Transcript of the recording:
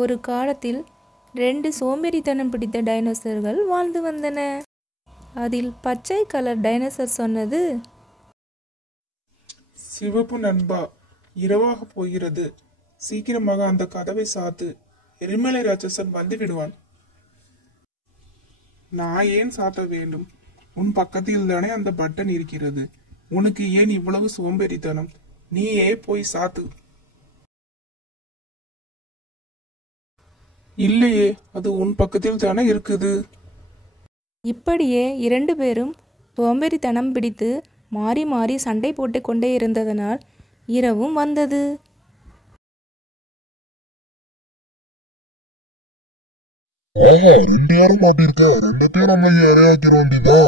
ஒரு காலத்தில் 2 சோம்பேறித்தனம் பிடித்த டைனோசர்கள் வாழ்ந்து வந்தன. அதில் பச்சை கலர் டைனோசர் சொன்னது, சிவப்பு நண்பா, இரவாக போகிறது. சீக்கிரமாக அந்த கதவை சாத்து. எரிமலை ராட்சசன் வந்து விடுவான். நான் ஏன் சாத்த வேண்டும்? உன் பக்கத்தில் தானே அந்த பட்டன் இருக்கிறது. உனக்கு ஏன் இவ்வளவு சோம்பேறித்தனம்? நீயே போய் சாத்து. இல்லையே, அது உன் பக்கத்தில் தானே இருக்குது. இப்படியே 2 பேரும் சோம்பேறித்தனம் பிடித்து மாறி மாறி சண்டை போட்டு கொண்டே இருந்ததனால் இரவும் வந்தது. ஆஹா, 2 வாரம் மாட்டிருக்க. 2 பேரும் நம்ம இரையாக்கிற வேண்டியதா?